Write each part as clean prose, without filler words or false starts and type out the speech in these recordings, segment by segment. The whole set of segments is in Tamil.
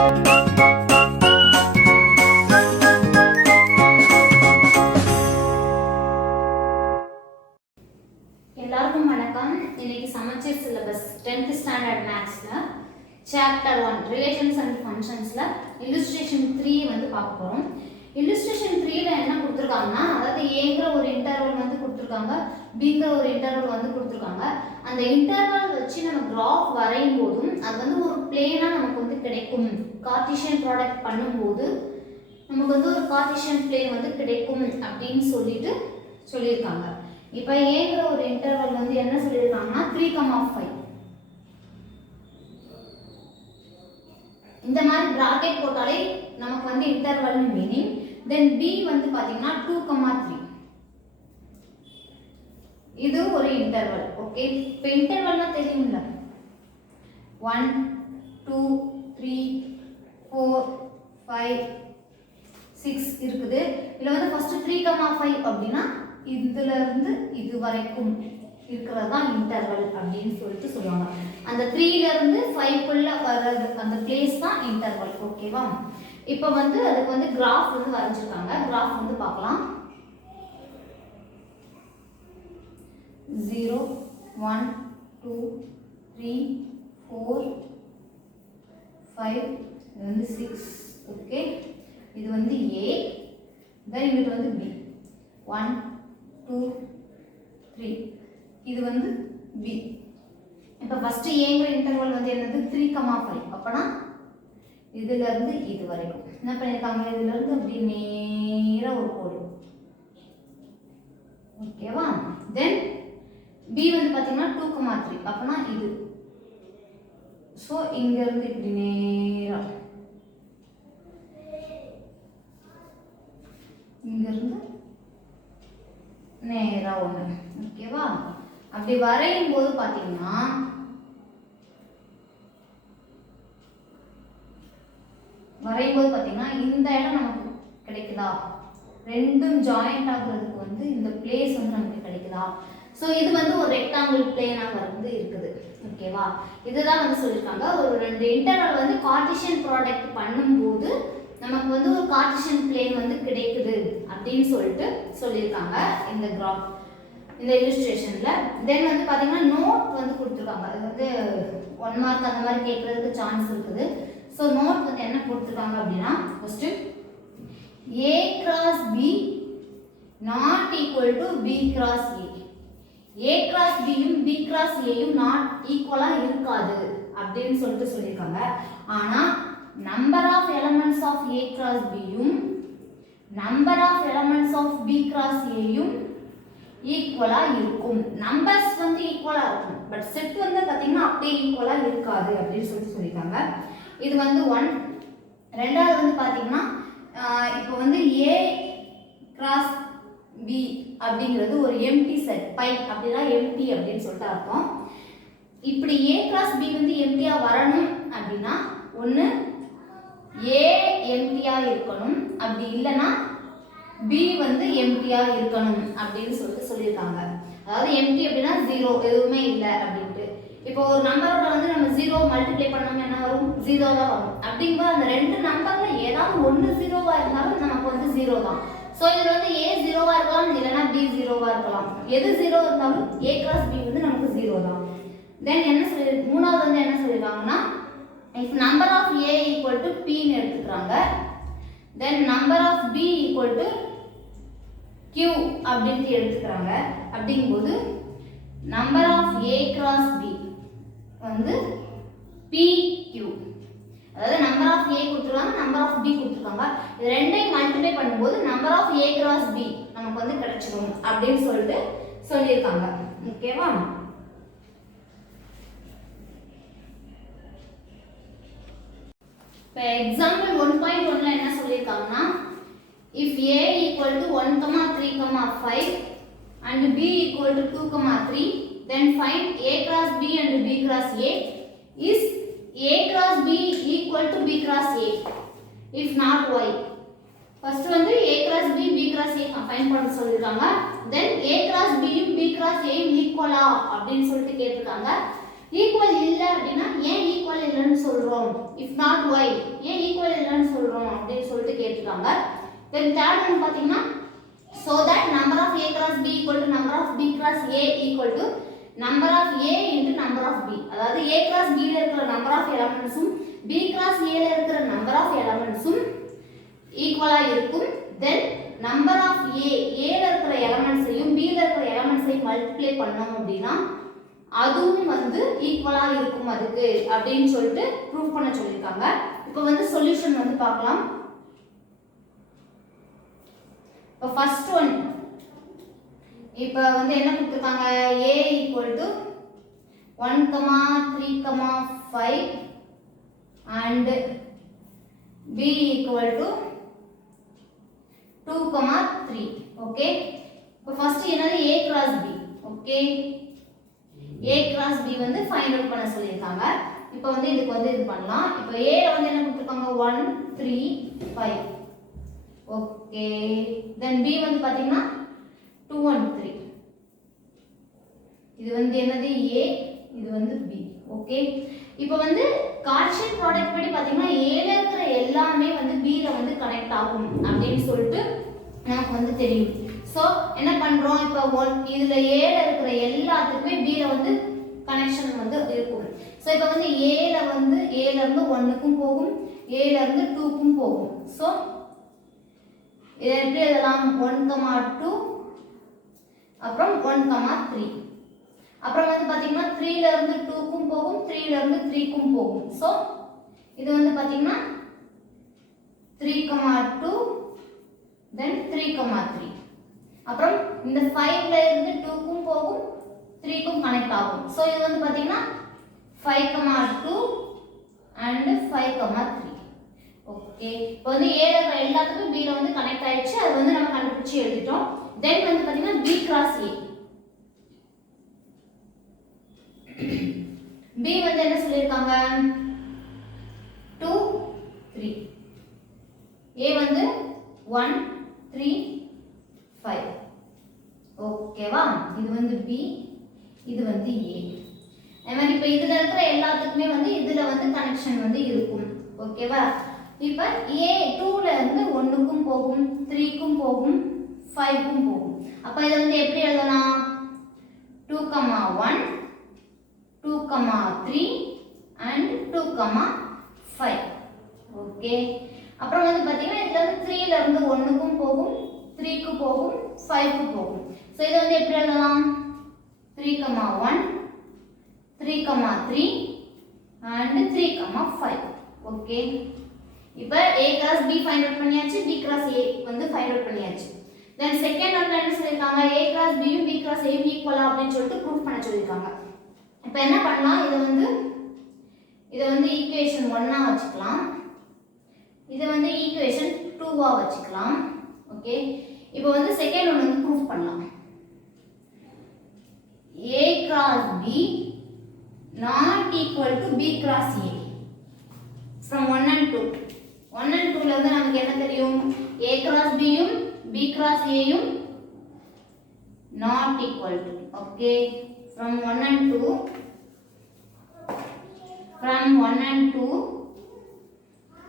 எல்லாருக்கும் வணக்கம். இன்னைக்கு சமச்சீர் சிலபஸ் 10th ஸ்டாண்டர்ட் மேத்ஸ்ல சாப்டர் 1 ரிலேஷன்ஸ் அண்ட் ஃபங்க்ஷன்ஸ்ல இல்லஸ்ட்ரேஷன் 3 வந்து பார்க்க போறோம். இல்லஸ்ட்ரேஷன் 3ல என்ன கொடுத்திருக்காங்கன்னா, அதாவது ஏங்கிற ஒரு இன்டர்வல் வந்து கொடுத்திருக்காங்க, பிங்கிற ஒரு இன்டர்வல் வந்து கொடுத்திருக்காங்க. அந்த இன்டர்வல் வச்சு நம்ம கிராஃப் வரையும் போதும் அது வந்து ஒரு பிளேனா நமக்கு வந்து கிடைக்கும். கார்ட்டீசியன் ப்ராடக்ட் பண்ணும்போது நமக்கு வந்து ஒரு கார்ட்டீசியன் பிளேன் வந்து கிடைக்கும் அப்படின்னு சொல்லியிருக்காங்க. இப்போ ஏங்கிற ஒரு இன்டர்வல் வந்து என்ன சொல்லியிருக்காங்கன்னா 3,5 இந்த மாதிரி பிராக்கெட் போட்டாலே நமக்கு வந்து இன்டர்வல்னு மீனிங். தென் பி வந்து பாத்தீங்கன்னா 2,3 இது ஒரு இன்டர்வல். ஓகே, இப்போ இன்டர்வல்னா தெரியும்ல, 1 2 3 4 5 6 இருக்குது. இதுல வந்து ஃபர்ஸ்ட் 3,5 அப்படின்னா இதுல இருந்து இது வரைக்கும் இருக்கிறது தான் இன்டர்வல் அப்படின்னு சொல்லுவாங்க. அந்த 3ல இருந்து 5 குள்ள வர்றது அந்த பிளேஸ் தான் இன்டர்வல். ஓகேவா? இப்போ வந்து அதுக்கு வந்து கிராஃப் வந்து வரைஞ்சிருக்காங்க. கிராஃப் வந்து பார்க்கலாம். 0 1 2 3 4 5 இது வந்து 6. ஓகே, இது வந்து A, தென் இது வந்து B. 1 2 3 இது வந்து B. இப்போ ஃபர்ஸ்ட் ஏங்கிற இன்டர்வல் வந்து என்னது 3,5. அப்பனா இதுல இருந்து இது வரைக்கும் என்ன பண்ணிருக்காங்க, இதுல இருந்து அப்படி நேரா ஒரு கோடு. ஓகேவா? தென் B வந்து பாத்தீங்கன்னா 2,3. அப்பனா இது. சோ இங்க இருந்து இப்படி நேரா இங்க இருந்து நேரா ஒண்ணு. ஓகேவா? அப்படி வரையும் போது பாத்தீங்கன்னா இந்த இடம் நமக்கு கிடைக்குதா, ரெண்டும் ஜாயிண்ட் ஆகுறதுக்கு வந்து இந்த பிளேஸ் வந்து நமக்கு கிடைக்குதா. சோ இது வந்து ஒரு ரெக்டாங்கிள் பிளேனா வந்து இருக்குது. ஓகேவா? இதுதான் வந்து சொல்லிருக்காங்க. ஒரு ரெண்டு இன்டர்வல் வந்து கார்ட்டீசியன் ப்ராடக்ட் பண்ணும்போது நமக்கு வந்து ஒரு கார்ட்டீசியன் பிளேன் வந்து கிடைக்குது அப்படின்னு சொல்லியிருக்காங்க இந்த கிராஃப், இந்த இல்லஸ்ட்ரேஷன்ல. தென் வந்து பாத்தீங்கன்னா நோட் வந்து கொடுத்துருக்காங்க. அது வந்து 1 மார்க் அந்த மாதிரி கேட்கறதுக்கு சான்ஸ் இருக்குது. ஸோ நோட் வந்து என்ன கொடுத்துருக்காங்க அப்படின்னா, first A cross B not equal to B cross A. A cross B யும் B கிராஸ் A யும் நாட் ஈக்குவலா இருக்காது அப்படின்னு சொல்லியிருக்காங்க. ஆனா number of elements of A cross B யும் number of elements of B cross A யும் ஈக்குவலா இருக்கும். நம்பர்ஸ் வந்து ஈக்குவலா இருக்கும், பட் செட் வந்து பாத்தீங்கன்னா அப்படியே ஈக்குவலா இருக்காது அப்படின்னு சொல்லியிருக்காங்க. இது வந்து 1. ரெண்டாவது வந்து பாத்தீங்கன்னா இப்போ வந்து A கிராஸ் B அப்படிங்கிறது ஒரு எம்டி செட். பை அப்படின்னா எம்டி அப்படின்னு சொல்லிட்டு அர்த்தம். இப்படி A கிராஸ் B வந்து எம்டியா வரணும் அப்படின்னா ஒன்று A எம்டியா இருக்கணும், அப்படி இல்லைன்னா B வந்து எம்டியா இருக்கணும் அப்படின்னு சொல்லியிருக்காங்க. அதாவது எம்டி அப்படின்னா 0 எதுவுமே இல்லை அப்படின்ட்டு. இப்போ ஒரு நம்பரோட வந்து நம்ம 0 மல்டிப்ளை பண்ணோம்னா என்ன வரும், 0 தான் வரும். அப்படிங்கும்போது அந்த ரெண்டு நம்பர்ல ஏதாவது ஒன்று 0வா இருந்தாலும் நமக்கு வந்து 0 தான். ஸோ இதில் வந்து A 0வா இருக்கலாம், இல்லைன்னா B 0வா இருக்கலாம். எது 0 இருந்தாலும் A கிராஸ் B வந்து நமக்கு 0 தான். தென் மூணாவது வந்து என்ன சொல்லியிருக்காங்கன்னா, if number of A equal to P ன்னு எடுத்துக்கிறாங்க, then number of B equal to Q அப்படின்ட்டு எடுத்துக்கிறாங்க. அப்படிங்கும்போது number of A cross B வந்து PQ. அதாவது number of A கொடுத்துருக்காங்க, number of B கொடுத்துருக்காங்க. இது ரெண்டையும் மல்டிப்ளை பண்ணும்போது number of A cross B நமக்கு வந்து கிடைச்சிடும் அப்படின்னு சொல்லியிருக்காங்க. ஓகேவா? இப்போ எக்ஸாம்பிள் 1.1ல என்ன சொல்லியிருக்காங்கன்னா, if A equal to 1, 3, 5 and B equal to 2, 3, then find A cross B and B cross A. Is A cross B equal to B cross A? If not, why? First வந்து A cross B, B cross A find பண்ண சொல்லிருக்காங்க. Then A cross B யும் B cross A யும் ஈக்குவலா அப்படின்னு சொல்லிட்டு கேட்டிருக்காங்க. ஈக்குவல் இல்லை அப்படின்னா ஏன் ஈக்குவல் இல்லைன்னு சொல்றோம், இஃப் நாட் ஒய் ஏன் ஈக்குவல் இல்லைன்னு சொல்றோம் அப்படின்னு சொல்லிட்டு கேட்டிருக்காங்க. தென் தேர்ட் ஒன் பார்த்தீங்கன்னா so that number of a cross b equal to number of b cross a equal to number of a into number of b. அதாவது a cross b ல இருக்கிற number of elements-உம் b cross a ல இருக்கிற number of elements-உம் ஈக்குவலா இருக்கும். then number of a ல இருக்கிற elements-ஐயும் b ல இருக்கிற elements-ஐயும் மல்டிப்ளை பண்ணோம் அப்படின்னா அதுவும் வந்து ஈக்குவலா இருக்கும் அதுக்கு அப்படின்னு சொல்லிட்டு ப்ரூவ் பண்ண சொல்லியிருக்காங்க. இப்போ வந்து சொல்யூஷன் வந்து பார்க்கலாம். இப்போ ஃபர்ஸ்ட் ஒன் இப்போ வந்து என்ன கொடுத்துருக்காங்க, a equal to 1, 3, 5 and b equal to 2, 3. Okay, இப்போ ஃபர்ஸ்ட் என்னது a cross b. Okay, a cross b வந்து ஃபைண்ட் அவுட் பண்ண சொல்லியிருக்காங்க. இப்போ வந்து இதுக்கு வந்து இது பண்ணலாம். இப்போ a ல வந்து என்ன கொடுத்துருக்காங்க 1, 3, 5. ஓகே, தென் b வந்து பாத்தீங்கன்னா 2 and 3. இது வந்து என்னது a, இது வந்து b. ஓகே, இப்போ வந்து கார்ஷியன் ப்ராடக்ட் படி பாத்தீங்கன்னா a ல இருக்கிற எல்லாமே வந்து b ல வந்து கனெக்ட் ஆகும் அப்படின்னு சொல்லிட்டு நமக்கு வந்து தெரியும். சோ என்ன பண்றோம், இப்போ இதுல a ல இருக்கிற எல்லாத்துக்குமே b ல வந்து கனெக்ஷன் வந்து இருக்கும். சோ இப்போ வந்து a ல இருந்து 1 க்கும் போகும், a ல இருந்து 2 க்கும் போகும். சோ இதை எப்படி எழுதலாம், 1, 2 அப்புறம் 1, 3. அப்புறம் வந்து பாத்தீங்கன்னா 3 ல இருந்து 2 க்கும் போகும், 3 ல இருந்து 3 க்கும் போகும். சோ இது வந்து பாத்தீங்கன்னா 3, 2 then 3, 3. அப்புறம் இந்த 5 ல இருந்து 2 க்கும் போகும், 3 க்கும் கனெக்ட் ஆகும். சோ இது வந்து பாத்தீங்கன்னா 5, 2 and 5, 3. ஓகே, இப்போ வந்து a ல இருக்கிற எல்லாத்துக்கும் b ல வந்து கனெக்ட் ஆயிடுச்சு. அது வந்து நம்ம கண்டுபிடிச்சு எழுதிட்டோம். தென் வந்து பாத்தீங்கன்னா b cross a. b வந்து என்ன சொல்லிருக்காங்க 2, 3. a வந்து 1, 3, 5. ஓகேவா, இது வந்து b, இது வந்து a. அதே மாதிரி இப்போ இதுல இருக்கிற எல்லாத்துக்குமே வந்து இதுல வந்து கனெக்ஷன் வந்து இருக்கும். ஓகேவா, இப்போ a 2 ல இருந்து 1 க்கும் போகும், 3 க்கும் போகும், 5 க்கும் போகும். அப்ப இத வந்து எப்படி எழுதலாம், 2, 1, 2, 3 and 2, 5. ஓகே, அப்புறம் வந்து பாத்தீங்கன்னா இதுல வந்து 3 ல இருந்து 1 க்கும் போகும், 3 க்கு போகும், 5 க்கு போகும். சோ இத வந்து எப்படி எழுதலாம், 3, 1, 3, 3 and 3, 5. ஓகே, இப்போ a cross b find out பண்ணியாச்சு, b cross a வந்து ஃபைண்ட் அவுட் பண்ணியாச்சு. தென் செகண்ட் ஒன்ல என்ன சொல்லிருக்காங்க, a cross b யும் b cross a யும் ஈக்குவலா அப்படினு சொல்லிட்டு ப்ரூஃப் பண்ண சொல்லிருக்காங்க. இப்போ என்ன பண்ணலாம், இத வந்து ஈக்குவேஷன் 1 ஆ வச்சுக்கலாம், இத வந்து ஈக்குவேஷன் 2 ஆ வச்சுக்கலாம். ஓகே, இப்போ வந்து செகண்ட் ஒன் வந்து ப்ரூஃப் பண்ணலாம். a cross b not equal to b cross a from 1 and 2. 1 and 2 ல வந்து நமக்கு என்ன தெரியும், a cross b யும் b cross a யும் not equal to. okay, from 1 and 2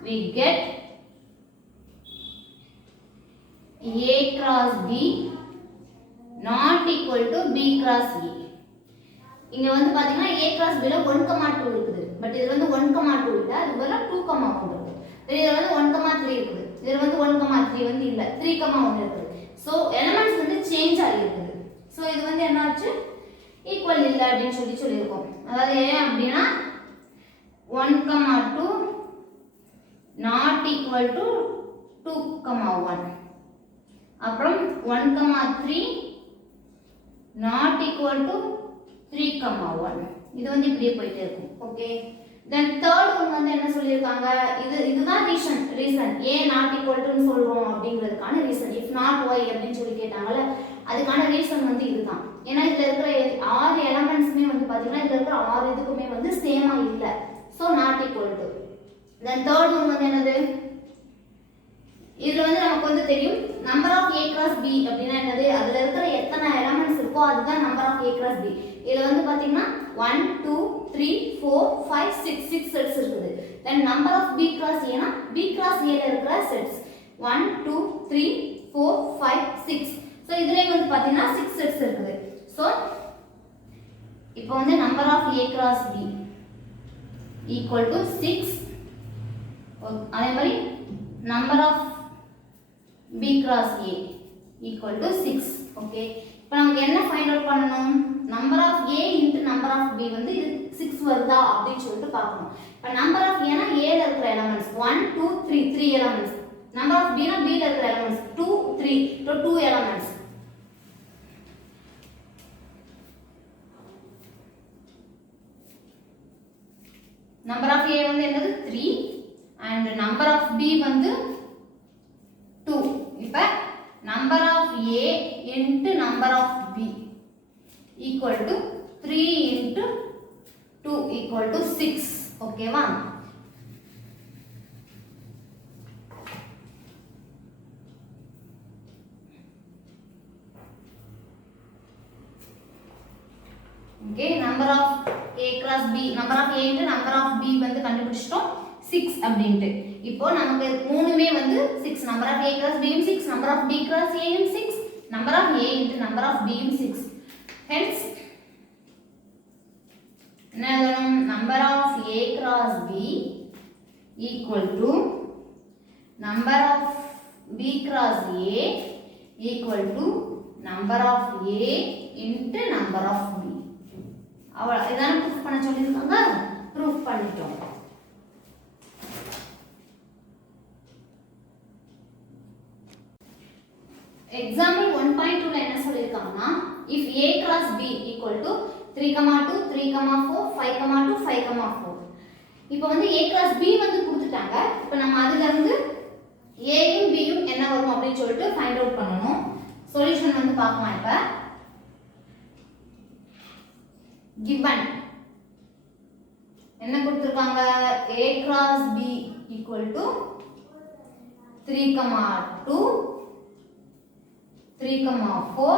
we get a cross b not equal to b cross a. இங்க வந்து பாத்தீங்கன்னா a cross b ல 1, 2 இருக்குது. பட் இது வந்து 1, 2 இல்ல, அது பதிலா 2, 1 இருக்கு. இதுல வந்து 1, 3 இருக்குது. இதுல வந்து 1, 3 வந்து இல்ல, 3, 1 இருக்குது. சோ எலிமெண்ட்ஸ் வந்து சேஞ்ச் ஆகி இருக்குது. சோ இது வந்து என்ன ஆச்சு, ஈக்குவல் இல்ல அப்படினு சொல்லிருக்கோம். அதாவது ஏன் அப்படினா 1, 2 not equal to 2, 1. அப்புறம் 1, 3 not equal to 3, 1. இது வந்து இப்படியே போயிட்டே இருக்கும். ஓகே, then third one வந்து என்ன சொல்லிருக்காங்க, இதுதான் reason a not equal to னு சொல்றோம் அப்படிங்கிறதுக்கான ரீசன். if not y அப்படினு சொல்லி கேட்டாங்கல, அதுக்கான ரீசன் வந்து இதுதான். ஏன்னா இதுல இருக்கிற 6 எலிமெண்ட்ஸ்மே வந்து பாத்தீங்கன்னா இதுல இருக்கிற 6 இதுக்குமே வந்து சேமா இல்ல. so not equal to. then third one வந்து என்னது, இதுல வந்து நமக்கு வந்து தெரியும் number of a cross b அப்படினா என்னது, அதுல இருக்கிற எத்தனை எலிமெண்ட்ஸ் இருக்கோ அதுதான் number of a cross b. இதுல வந்து பாத்தீங்கன்னா 1, 2, 3 4 5 6 6 sets இருக்குது. then number of b cross a னா b cross a ல இருக்கிற sets 1 2 3 4 5 6. so இதுலயே வந்து பாத்தீங்கன்னா 6 sets இருக்குது. so இப்போ வந்து number of a cross b equal to 6. அதே மாதிரி number of b cross a equal to 6. Okay, இப்போ நமக்கு என்ன ஃபைண்ட் அவுட் பண்ணனும்? number of a into number of b வந்து இது 6 வருதா அப்படினு சொல்லிட்டு பார்க்கணும். இப்போ number of a னா a ல இருக்கிற elements 1 2 3 3 elements. number of b னா b ல இருக்கிற elements 2 3 so 2 elements. number of a வந்து என்னது 3 and number of b வந்து 2. இப்போ number of a into number of b equal to 3 into 2 equal to 6. ஓகேவா? Okay, number of a cross b, number of a into number of b வந்து கண்டுபிடிச்சிட்டோம் 6 அப்படினு. இப்போ நமக்கு மூணுமே வந்து 6, number of a cross b யும் 6, number of b cross a யும் 6, number of a into number of b யும் 6. hence என்ன எழுதணும்? number of a cross b equal to number of b cross a equal to number of a into number of b. அவ்வளவு இதான ப்ரூஃப் பண்ண சொல்லிருக்காங்க. ப்ரூஃப் பண்ணிட்டோம். எக்ஸாம்பிள் 1.2 ல என்ன சொல்லிருக்காங்கன்னா if a cross b equal to 3,2 3,4 5,2 5,4. இப்போ வந்து a cross b வந்து கொடுத்துட்டாங்க. இப்போ நம்ம அதில இருந்து a யும் b யும் என்ன வரும் அப்படி சொல்லிட்டு ஃபைண்ட் அவுட் பண்ணனும். சொல்யூஷன் வந்து பார்க்கலாம். இப்ப given என்ன கொடுத்திருக்காங்க? a cross b equal to 3,2 3,4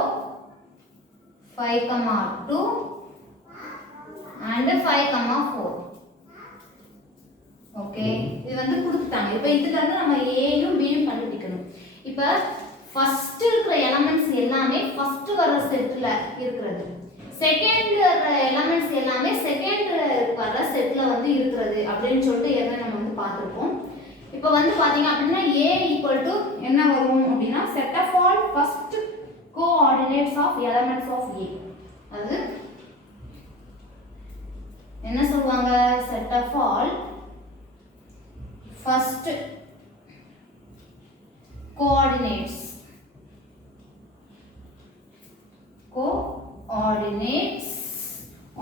5,2 and 5,4. Okay, இது வந்து கொடுத்துட்டாங்க. இப்போ இதுல இருந்து நம்ம a யும் b யும் கண்டுபிடிக்கணும். இப்போ ஃபர்ஸ்ட் இருக்கிற எலிமெண்ட்ஸ் எல்லாமே ஃபர்ஸ்ட் வர செட்ல இருக்குது. செகண்ட் வர எலிமெண்ட்ஸ் எல்லாமே செகண்ட் வர செட்ல வந்து இருக்குது அப்படினு சொல்லிட்டு ஏற்கனவே நம்ம வந்து பார்த்திருப்போம். இப்போ வந்து பாத்தீங்க அப்படினா a = என்ன வரும் அப்படினா set of all first coordinates of elements of a. அது என்ன சொல்வாங்க? set of all first coordinates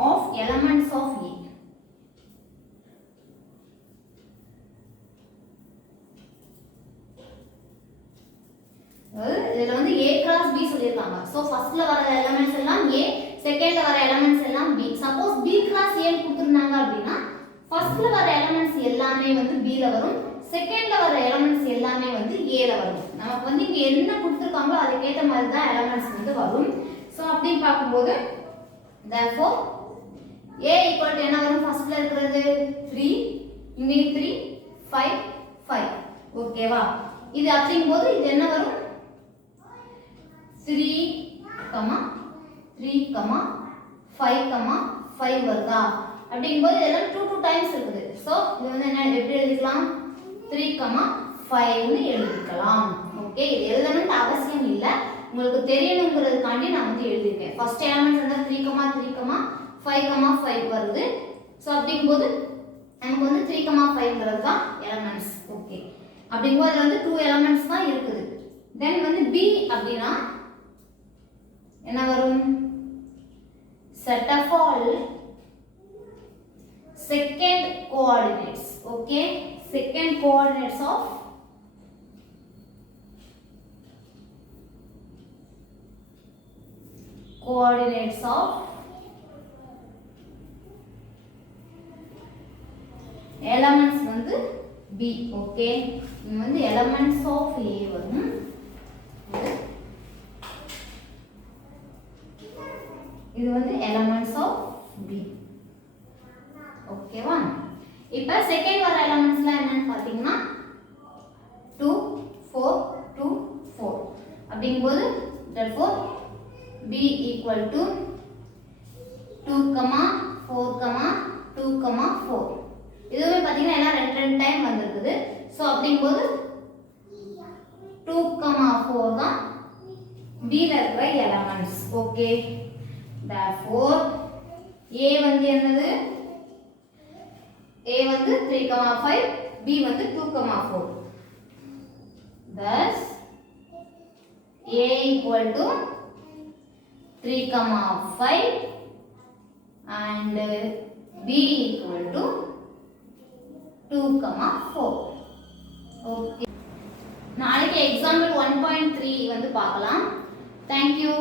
of elements of a. இதுல வந்து a cross b சொல்லிருக்காங்க. சோ ஃபர்ஸ்ட்ல வர எலிமெண்ட்ஸ் எல்லாம் a, செகண்ட்ல வர எலிமெண்ட்ஸ் எல்லாம் b. Suppose b cross a கொடுத்திருந்தாங்க அப்படினா ஃபர்ஸ்ட்ல வர எலிமெண்ட்ஸ் எல்லாமே வந்து b ல வரும், செகண்ட்ல வர எலிமெண்ட்ஸ் எல்லாமே வந்து a ல வரும். நமக்கு வந்து இங்க என்ன கொடுத்திருக்காங்களோ அதுக்கு ஏத்த மாதிரி தான் எலிமெண்ட்ஸ் வந்து வரும். சோ அப்படி பாக்கும்போது therefore a = என்ன வரும்? ஃபர்ஸ்ட்ல இருக்குது 3, இங்க 3 5 5. ஓகேவா? இது அப்படிங்கும்போது இது என்ன வரும்? 3, 3, 5, 5 வருதா? அப்படிங்கும்போது இதெல்லாம் 2 டைம்ஸ் இருக்குது. சோ இது வந்து என்ன எப்படி எழுதிக்கலாம்? 3, 5 னு எழுதிக்கலாம். ஓகே, இது எழுதணும்னு அவசியம் இல்ல, உங்களுக்கு தெரியணும்ங்கிறதுக்காண்டி நான் வந்து எழுதிருக்கேன். ஃபர்ஸ்ட் எலிமெண்ட்ஸ் வந்து 3, 3, 5, 5 வருது. சோ அப்படிங்கும்போது நமக்கு வந்து 3, 5ங்கிறது தான் எலிமெண்ட்ஸ். ஓகே, அப்படிங்கும்போது அதுல வந்து 2 எலிமெண்ட்ஸ் தான் இருக்குது. தென் வந்து b அப்படினா என்ன வரும்? set of all second coordinates. okay, second coordinates of elements வந்து b. okay, இது வந்து elements of a வரும். இது வந்து elements of b. இப்போ செகண்ட் வர எலிமெண்ட்ஸ்லாம் என்னன்னு பார்த்தீங்கன்னா 2 4 2 4 அப்படிங்கும்போது therefore b equal to 2, 4, 2, 4. இதுவே பார்த்தீங்கன்னா எல்லாம் ரெண்டு டைம் வந்திருக்குது. ஸோ அப்படிங்கும்போது 2, 4 தான் b-ல இருக்கிற எலிமெண்ட்ஸ். ஓகே, therefore a வந்து என்னது? a வந்து 3, 5, b வந்து 2, 4. Thus a equal to 3, 5 and b equal to 2, 4. Okay. நாளைக்கு எக்ஸாம்பிள் 1.3 வந்து பார்க்கலாம். Thank you.